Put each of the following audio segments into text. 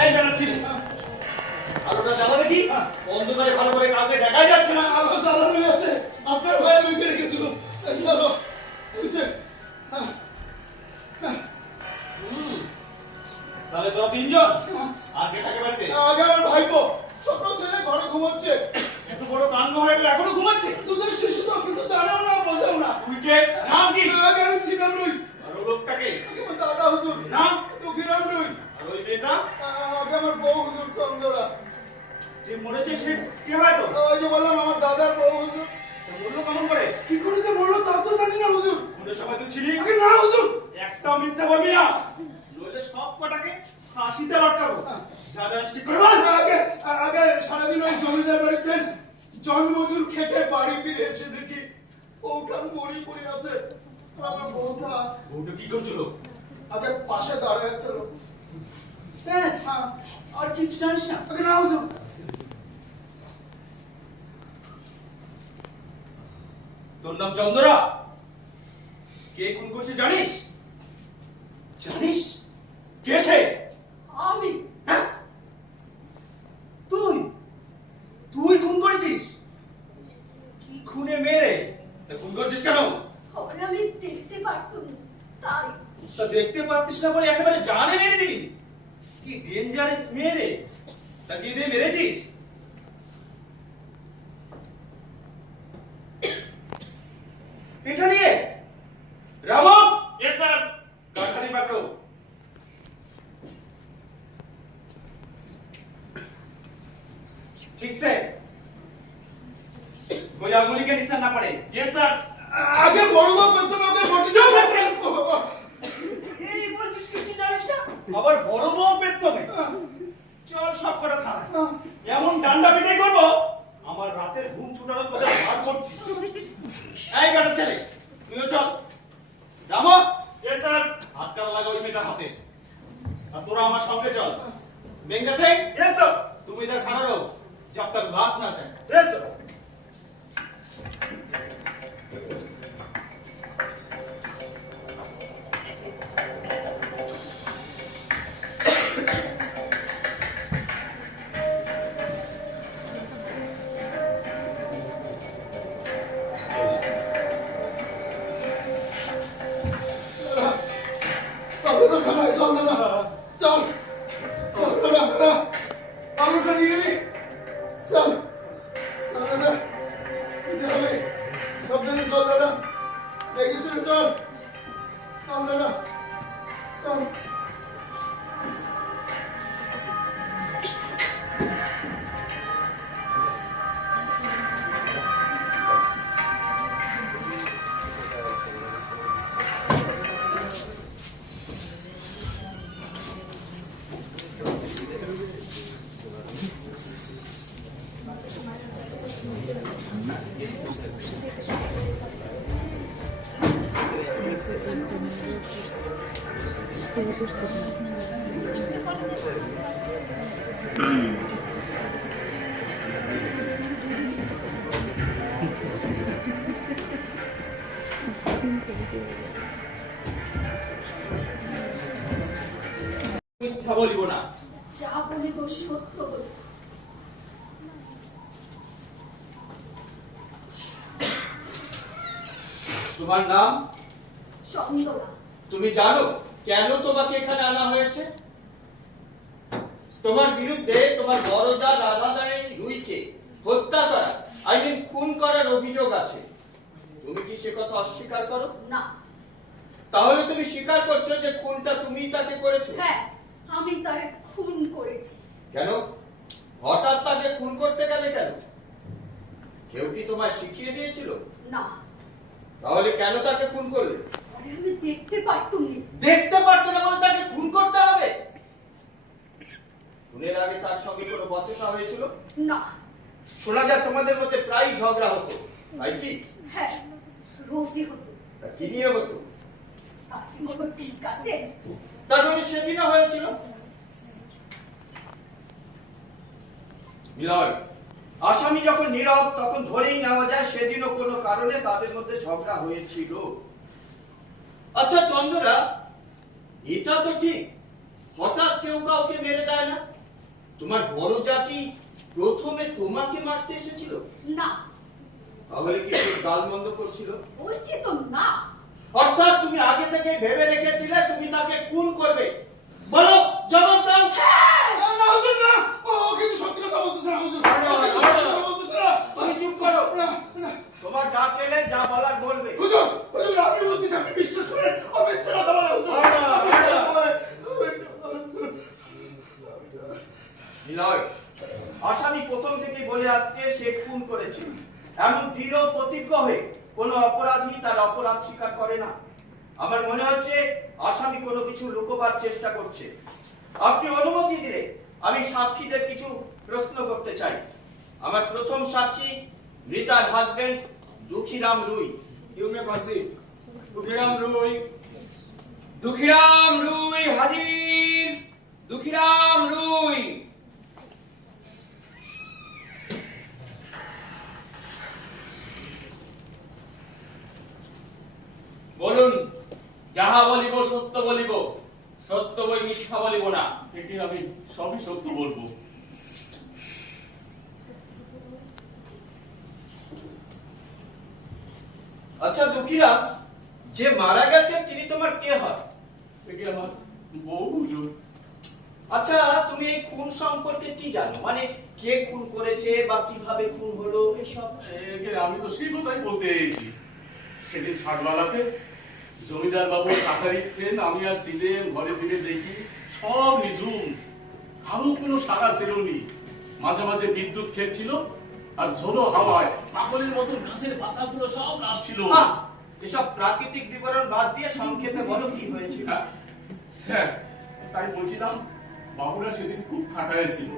এই বেড়াচ্ছিলে আলোটা জ্বালাবে কি অন্ধকারে ভালো করে কাউকে দেখাই যাচ্ছে না। আলো জ্বালানো আছে। আপনার ভয়ে লুকিয়ে রেখেছিল চলো এই যে, হ্যাঁ, হুম। তাহলে তো তিনজন আর থাকে বাড়িতে? আগে আমার ভাইপো। ছোট ছেলে ঘরে ঘুমাচ্ছে। এত বড় কাণ্ড হয়ে গেল এখনও ঘুমাচ্ছে? দুধের শিশু তো কিছু জানেও না বোঝেও না। তুই কে? নাম কি? আগে আমি ছিলাম রুই। আর লোকটাকে দাদা হুজুর। নাম? দুঃখীরাম রুই। আর ওই মেয়েটা আগে আমার বউ হুজুর চন্দ্রা যে মরেছে সে কে হয় তো? ওই যে বললাম আমার দাদার বউ হুজুর। বলল কেমন করে? কি করে যে মরলো তা তো জানি না হুজুর খুনের সময় তুই ছিলি আগে না হুজুর একটাও মিথ্যা বলবি না নইলে সব কটাকে ফাঁসিতে লটকাবো যা জানিস ঠিক করে বল আগে আগে সারাদিন ওই জমিদার বাড়িতে জন্মজুর খেটে বাড়ি ফিরে এসে দেখি বউটা মরি পড়ে আছে আর আমার বউটা বউটা কি করছিল আগে পাশে দাঁড়িয়ে আছে ব্যাস হ্যাঁ আর কিছু জানিস না আগে না হুজুর নাম চন্দ্রা কে খুন করছে জানিস? জানিস? কে সে? আমি। হ্যাঁ? তুই? তুই খুন করেছিস? কি খুনে মেরে? খুন করছিস কেন? আমি দেখতে পারতাম তাই। তা দেখতে পাচ্ছিস না বলে একেবারে জানে মেরে দিবি কি ডেঞ্জারাস মেরে তা কি দিয়ে মেরেছিস? আবার বড় বউ পেতমে চল সব কটা থানায় এমন ডান্ডা পিটাই করবো আমার রাতের ঘুম ছুটানো তোদের ভার করছিস এই বেটা ছেলে তুইও চল রাম ইয়েস স্যার হাত কাটা লাগা ওই মেয়েটার হাতে আর তোরা আমার সঙ্গে চল বেঙ্গা সিং ইয়েস স্যার তুমি इधर खड़ा रहो जब तक लाश ना जाए यस सर থানায় চল দাদা মিথ্যা বলিব না যা বলিব সত্য বলিব তোমার নাম? চন্দনা তুমি জানো? কেন তোমাকে এখানে আনা হয়েছে? তোমার বিরুদ্ধে তোমার বড় যা রাধাদানি রুইকে হত্যা করা আই মিন খুন করার অভিযোগ আছে। তুমি কি সে কথা অস্বীকার করো? না। তাহলে তুমি স্বীকার করছ যে খুনটা তুমিই তাকে করেছ? হ্যাঁ আমি তারে খুন করেছি। কেন? হঠাৎ তাকে খুন করতে গেলে কেন? কেউ কি তোমায় শিখিয়ে দিয়েছিল? না। তাহলে কেন তাকে খুন করলে? ওরে আমি দেখতে পারতুম দেখতে পারতো না বলে তাকে খুন করতে হবে? খুনের আগে তার সঙ্গে কোনো বচসা হয়েছিল? না। শোনা যায় তোমাদের মধ্যে প্রায় ঝগড়া হতো। তাই কি? হ্যাঁ রোজই হতো। কি নিয়ে হতো? তার কি কোনো ঠিক আছে? তার মানে সেদিনও হয়েছিল। আসামি যখন নীরব তখন ধরেই নেওয়া যায় সেদিনও কোনো কারণে তাদের মধ্যে ঝগড়া হয়েছিল। আচ্ছা চন্দ্রা এটা তো ঠিক। হঠাৎ কেউ কাউকে মেরে দেয় না? তোমার বড় জাতি প্রথমে তোমাকে মারতে এসেছিল? না। তাহলে কি গাল মন্দ করছিল? বলছি তো না। অর্থাৎ তুমি আগে থেকে ভেবে রেখেছিলে তুমি তাকে খুন করবে। বলো জবাব দাও না হুজুর না ও কিন্তু সত্যি কথা বলতেছে না হুজুর না, না, ও কিন্তু না, সত্যি না। কথা বলতেছে না তুমি চুপ করো না না তোমার ডাক এলে যা বলার বলবে। হুজুর হুজুর আমি বলতেছি আপনি বিশ্বাস করেন? ও মিথ্যে কথা বলে হুজুর। মিলয় আসামি প্রথম থেকে বলে আসছে সে খুন করেছে। এমন দৃঢ় প্রতিজ্ঞ হয়ে কোনো অপরাধী তার অপরাধ স্বীকার করে না। আমার মনে হচ্ছে আসামি কোনো কিছু লুকোবার চেষ্টা করছে। আপনি অনুমতি দিলে আমি সাক্ষীদের কিছু প্রশ্ন করতে চাই। আমার প্রথম সাক্ষী মৃতার হাজবেন্ড দুঃখীরাম রুই। ইউমে বাসি দুঃখীরাম রুই। দুঃখীরাম রুই হাজির। দুঃখীরাম রুই। বলুন, যাহা বলিব সত্য বলিব, সত্য বই মিথ্যা বলিব না। সবই সত্য বলব। আচ্ছা দুঃখীরাম যে মারা গেছে, তিনি তোমার কে হয়? আমার বউ আচ্ছা তুমি এই খুন সম্পর্কে কি জানো? মানে কে খুন করেছে বা কীভাবে খুন হলো, এসব? আমি তো সেই কথাই বলতে এসেছি। সেদিন ষাটবেলাতে জমিদার বাবু কাছারি ট্রেন, আমি আর ছিলেন ঘরে ফিরে দেখি সব নিঝুম। কারও কোনো সারা ছিল মাঝে মাঝে বিদ্যুৎ খেলছিল আর ঝোড়ো হাওয়ায় পাগলের মতো গাছের পাতাগুলো সব নাচছিল এসব প্রাকৃতিক বিবরণ বাদ দিয়ে সংক্ষেপে বলো কি হয়েছিল? হ্যাঁ, হ্যাঁ তাই বলছিলাম বাবুরা সেদিন খুব খাটাইছিল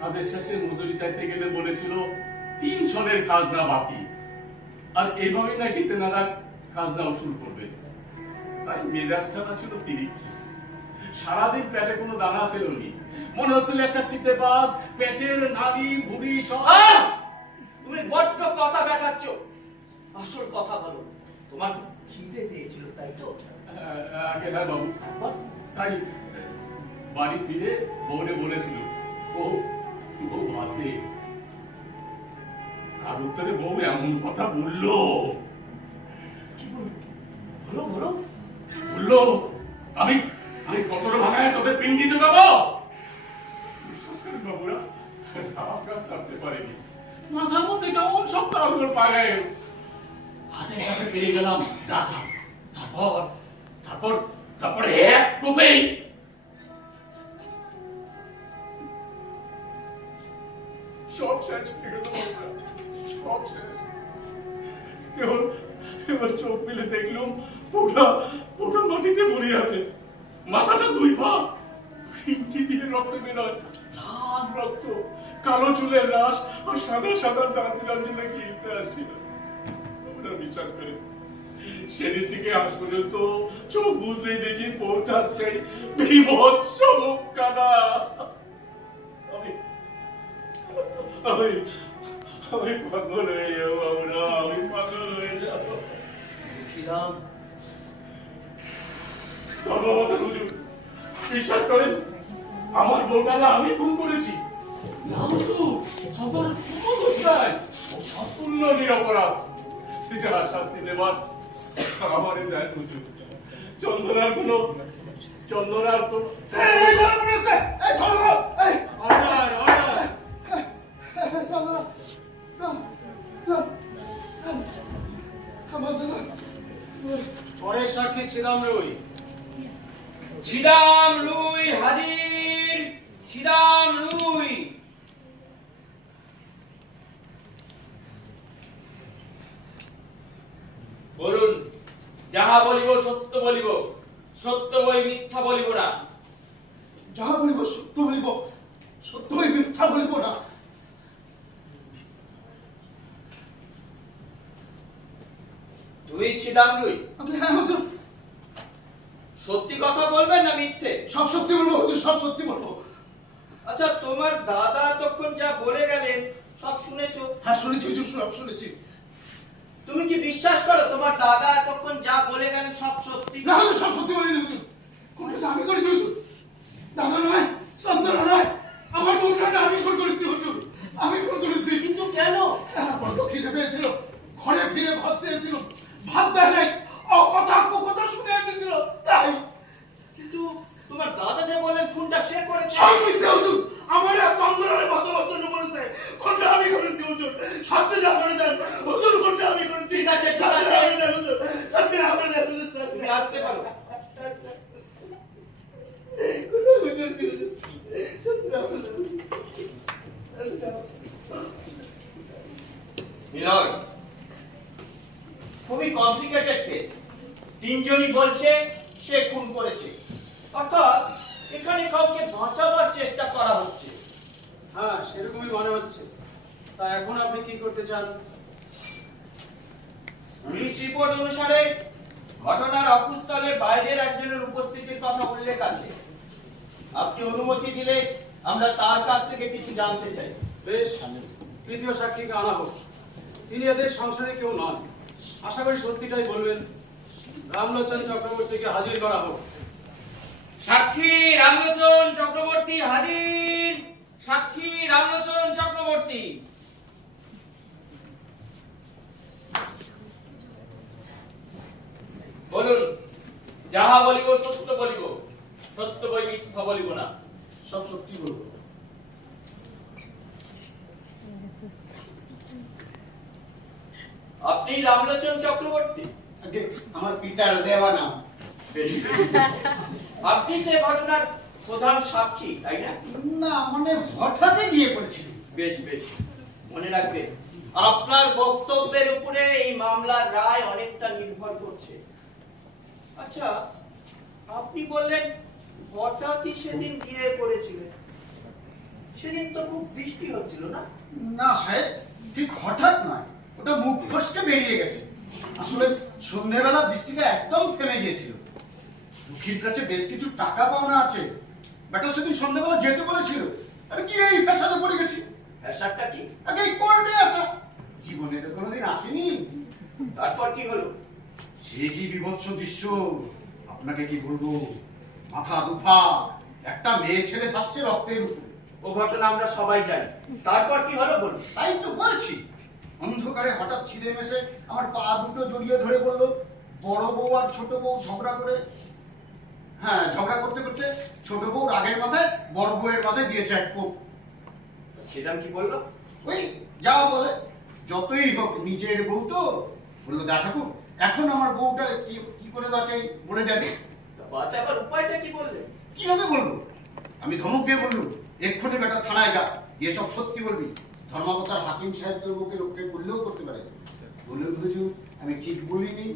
কাজের শেষে মজুরি চাইতে গেলে বলেছিল তিন সনের খাজনা বাকি। আর এইভাবে নাকি তেনারা খাজনা উসুল করবে। তাই মেজাজ খানা ছিল তিরিশ সারাদিন পেটে কোনো দানা ছিল নি। মনে হচ্ছিল একটা শীতে পাক পেটের নাড়ি ভুড়ি সব। তুমি বড্ড কথা বেটাচ্ছ আসল কথা বলো তোমার খিদে পেয়েছিল তাই তো? আগে না বাবু। তাই বাড়ি ফিরে বউরে বলেছিল ও বউ ভাত দে তার উত্তরে বউ এমন কথা বলল? বলো বলো। বলল আমি আমি কতটা ভাঙায় তোদের পিন্ডি জোগাবো বিশ্বাস করেন বাবুরা আপনার ছাড়তে পারেনি। মাথার মধ্যে কেমন সব তালগোল পাগায় পেয়ে গেলাম তারপর তারপর তারপর এবার চোখ মেলে দেখলাম ওটা ওটা মাটিতে পড়ে আছে। মাথাটা দুই কি দিয়ে রক্ত বেরোয়। রক্ত। কালো চুলের রাস আর সাদা সাদা দাঁত রাজি নাকি ইতে আসছিল। আমরা বিশ্বাস করে। সেদিন থেকে আজ পর্যন্ত চোখ বুঝলেই দেখি পৌঁছার সেই বিভৎস মুখ কানা আমি আমি আমি পাগল হয়ে যাব আমরা আমি পাগল হয়ে যাব। ধন্যবাদ হুজুর। বিশ্বাস করেন আমার বউটাকে আমি খুন করেছি। না হুজুর সদর কোনো দোষ নাই ও সম্পূর্ণ নিরপরাধ সে যা শাস্তি দেবার আমারে দেন হুজুর চন্দনার কোনো চন্দনার কোনো এই, ধরো, হচ্ছে। এই, ধরো, এই, অর্ডার অর্ডার এই, চল, চল, চল। আমার চল। পরের সাক্ষী ছিলাম রই। ছিদাম রুই হাজির। ছিদাম রুই বলুন যাহা বলিব সত্য বলিব সত্য বই মিথ্যা বলিব না। যাহা বলিব সত্য বলিব সত্যই মিথ্যা বলিব না। তুই ছিদাম রুই আমি হ্যাঁ হুজুর। সত্যি কথা বলবে না মিথ্যে? সব সত্যি বলব হুজুর সব সত্যি বলব। আচ্ছা তোমার দাদা তখন যা বলে গেলেন সব শুনেছো? হ্যাঁ শুনেছি হুজুর সব শুনেছি। তুমি কি বিশ্বাস করো তোমার দাদা এতক্ষণ যা বলে গেলেন সব সত্যি? না হলে সব সত্যি বলে হুজুর। কোন কিছু আমি করেছি হুজুর। দাদা নয় সন্তান নয় আমার বউঠানটা আমি ফোন করেছি হুজুর। আমি ফোন করেছি। কিন্তু কেন? আমার বড্ড খিদে পেয়েছিল। ঘরে ফিরে ভাত চেয়েছিল। ভাত দেয় নাই অকথা কথা শুনে এসেছিল। এখন আপনি কি করতে চান? পুলিশ রিপোর্ট অনুসারে ঘটনার অকুস্থলে বাইরের একজনের উপস্থিতির কথা উল্লেখ আছে। আপনি অনুমতি দিলে আমরা তার কাছ থেকে কিছু জানতে চাই। বেশ তৃতীয় সাক্ষীকে আনা হোক তিনি এদের সংসারে কেউ নন। আশা করি সত্যিটাই বলবেন। রামলোচন চক্রবর্তীকে হাজির করা হোক সাক্ষী রামলোচন চক্রবর্তী হাজির। সাক্ষী রামলোচন চক্রবর্তী। বলুন যাহা বলিব সত্য বলিব সত্য বই মিথ্যা বলিব না। সব সত্যি বলব। আপনি রামলোচন চক্রবর্তী? আমার পিতার দেওয়া নাম। আপনি তো ঘটনার প্রধান সাক্ষী তাই না? না মানে হঠাৎই গিয়ে পড়েছিল বেশ বেশ। মনে রাখবে আপনার বক্তব্যের উপরে এই মামলার রায় অনেকটা নির্ভর করছে। আচ্ছা আপনি বললেন হঠাৎই সেদিন গিয়ে পড়েছিলেন সেদিন তো খুব বৃষ্টি হচ্ছিল না? না সাহেব ঠিক হঠাৎ নয়। ওটা মুখ ফসকে বেরিয়ে গেছে। আসলে সন্ধেবেলা বৃষ্টিটা একদম থেমে গিয়েছিল। দুঃখীর কাছে বেশ কিছু টাকা পাওনা আছে। বেটা সেদিন সন্ধেবেলা যেতে বলেছিল। আমি কি এই ফেসাদে পড়ে গেছি? হ্যাসারটা কি? আগে এই কোর্টে আসা। জীবনে তো কোনোদিন আসেনি। তারপর কি হলো? সে কি বিভৎস দৃশ্য? আপনাকে কি বলব? মাথা দুফা। একটা মেয়ে ছেলে ভাসছে রক্তের উপরে। ও ঘটনা আমরা সবাই জানি। তারপর কি হলো বলুন? তাই তো বলছি। অন্ধকারে হঠাৎ ছিঁড়ে মেসে আমার পা দুটো জড়িয়ে ধরে বলল বড় বউ আর ছোট বউ ঝগড়া করে হ্যাঁ ঝগড়া করতে করতে ছোট বউ রাগের মাথায় বড় বউয়ের মাথায় দিয়েছে এক কোপ। সেরাম কি বলল? ওই যা বলে যতই হোক নিজের বউ তো? বলল দা ঠাকুর এখন আমার বউটা কি কি করে বাঁচাই বলে যাবে তা বাঁচাবার উপায়টা কি বললেন কীভাবে বলব? আমি ধমক দিয়ে বললুম এক্ষুনি বেটা থানায় যা এসব সত্যি বলবি। ধর্মাবতার হাকিম সাহেব তোর বউকে রক্ষা করলেও করতে পারে। বলুন হুজুর আমি ঠিক বলিনি।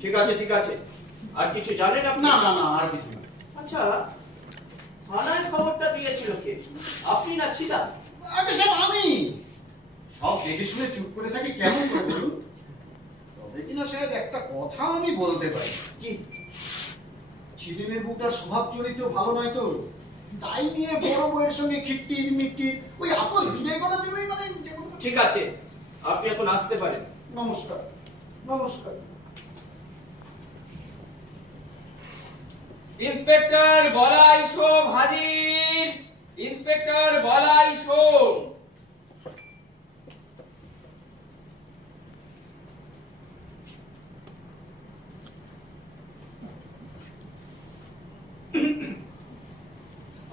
ঠিক আছে ঠিক আছে। আর কিছু জানেন আপনি? না না না আর কিছু না। আচ্ছা থানায় খবরটা দিয়েছিল কে? আপনি না ছিলাম। আগে সব আমি। সব দেখে শুনে চুপ করে থাকি কেমন করে বলুন? কিনা সাহেব একটা কথা আমি বলতে পারি। কি? ছিলেমের বউটার স্বভাব চরিত্র ভালো নয় তো? তাই নিয়ে বড় বউয়ের সঙ্গে খিট্টির মিট্টির ওই আপদ বিদায় করার জন্যই মানে ঠিক আছে আপনি এখন আসতে পারেন। নমস্কার নমস্কার। ইন্সপেক্টর বলাই সোম হাজির। ইন্সপেক্টর বলাই সোম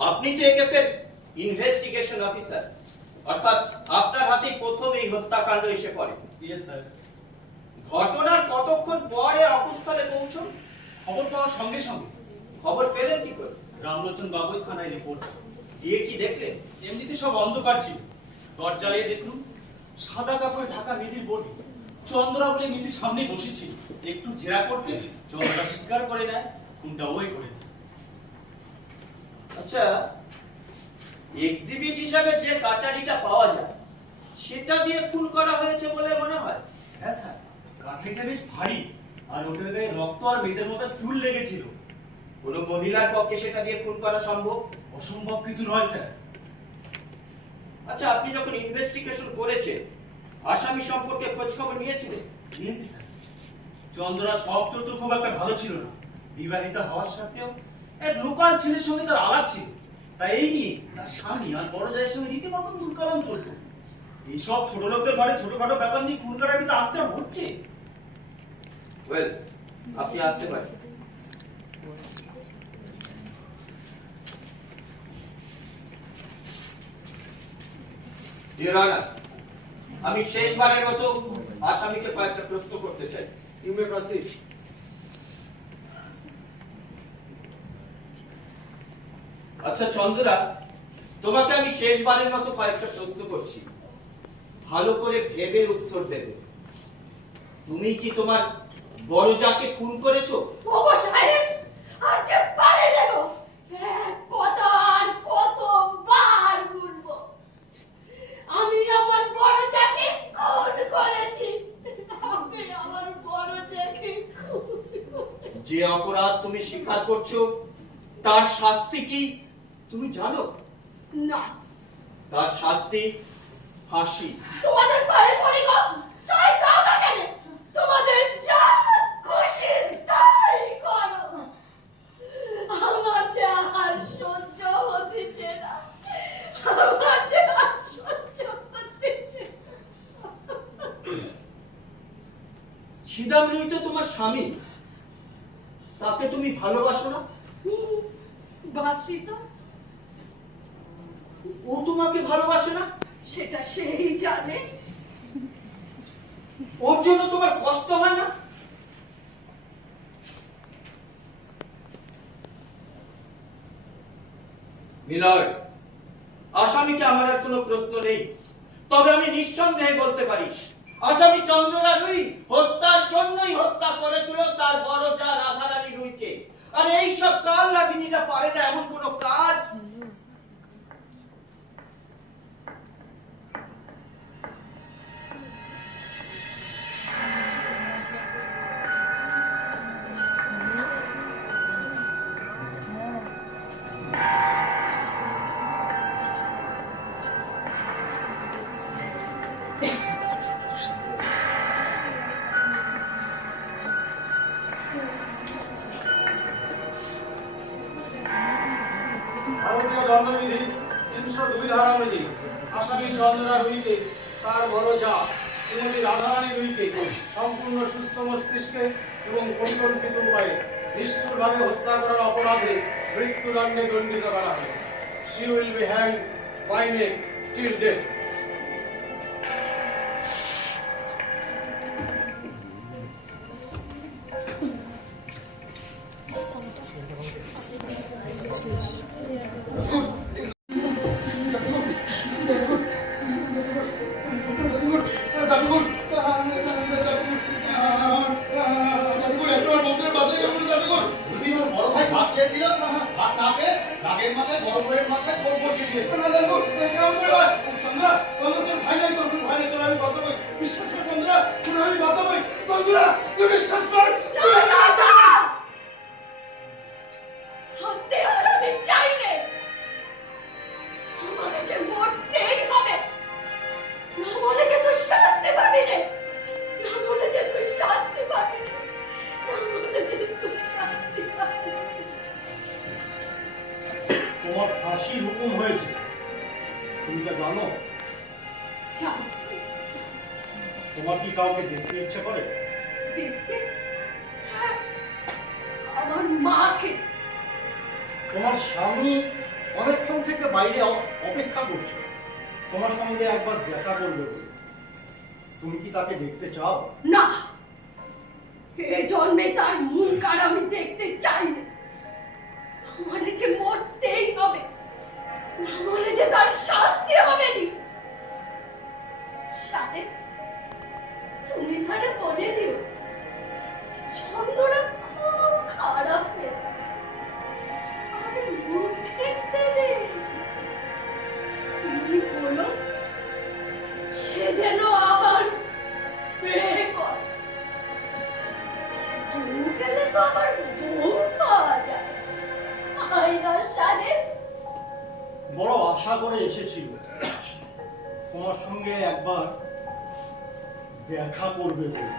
আপনি তো এই ইনভেস্টিগেশন অফিসার অর্থাৎ আপনার হাতেই প্রথম এই হত্যাকাণ্ড এসে পড়ে। ইয়েস স্যার ঘটনার কতক্ষণ পরে অকুস্থলে পৌঁছন? খবর পাওয়ার সঙ্গে সঙ্গে। খবর পেলেন কি করে? রামলোচন বাবুই থানায় রিপোর্ট গিয়ে কি দেখলেন? এমনিতে সব অন্ধকার ছিল। দরজা দেখলুম সাদা কাপড়ে ঢাকা মেয়েদের বডি। চন্দ্রা বলে মেয়েদের সামনে বসেছিল। একটু জেরা করতে চন্দ্রা স্বীকার করে নেয় খুনটা ওই করেছে। আচ্ছা এক্সিবিট হিসাবে যে কাটারিটা পাওয়া যায় সেটা দিয়ে খুন করা হয়েছে বলে মনে হয়? হ্যাঁ স্যার কাঠেটা বেশ ভারী আর ওটার গায়ে রক্ত আর মেয়েদের মতো চুল লেগেছিল। কোনো মহিলার পক্ষে সেটা দিয়ে খুন করা সম্ভব? অসম্ভব কিছু নয় স্যার। আচ্ছা আপনি যখন ইনভেস্টিগেশন করেছেন আসামি সম্পর্কে খোঁজ খবর নিয়েছিলেন? নিয়েছি স্যার। চন্দ্রা সব চতুর খুব একটা ভালো ছিল না। বিবাহিতা হওয়ার সত্ত্বেও এক লোকাল ছেলের সঙ্গে তার আলাপ ছিল। তাই এই নিয়ে তার স্বামী আর বড় জায়ের সঙ্গে দুর্কালাম চলত। এইসব ছোট লোকদের ছোটখাটো ব্যাপার নিয়ে কিন্তু আচ্ছা হচ্ছে? ওয়েল আপনি আসতে পারেন। আমি শেষবারের মতো আসামিকে কয়েকটা প্রশ্ন করতে চাই। ইউ আচ্ছা চন্দ্রা তোমাকে আমি শেষবারের মতো কয়েকটা প্রশ্ন করছি। ভালো করে ভেবে উত্তর দেবে। তুমি কি তোমার বড় যাকে খুন করেছ? ওগো সাহেব আর যে পারে না গো এক কথা আর কতবার বলব। আমি আমার বড় যাকে খুন করেছি। আমি আমার বড় যাকে যে অপরাধ তুমি স্বীকার করছ তার শাস্তি কি? তুমি জানো? না। তার শাস্তি ফাঁসি। তোমাদের পায়ে পড়ে গো তাই দাও না কেন? তোমাদের যা খুশি তাই করো। আমার যে আর সহ্য হতেছে না আমার যে আর সহ্য হতেছে। ছিদামরুই তো তোমার স্বামী তাকে তুমি ভালোবাসো না? বাপসি তো। ওর জন্য তোমার কষ্ট হয় না? মিলয়, আসামিকে আমার আর কোনো প্রশ্ন নেই। তবে আমি নিঃসন্দেহে বলতে পারি, আসামি চন্দ্রনা রুই হত্যার জন্যই হত্যা করেছিল তার বড় যা রাধারানী রুইকে। আর এই সব কাল নাগিনীরা পারে না এমন কোনো কাজ। তাকে দেখতে চাও? না। এ জন্মে তার মুখ আর আমি দেখতে চাই না আমার যে মরতেই হবে, না বলে যে তার শাস্তি হবে নি। তুমি তারে বলে দিও ছন্দটা খুব খারাপ আশা করে এসেছিল। তোমার সঙ্গে একবার দেখা করবে বলে।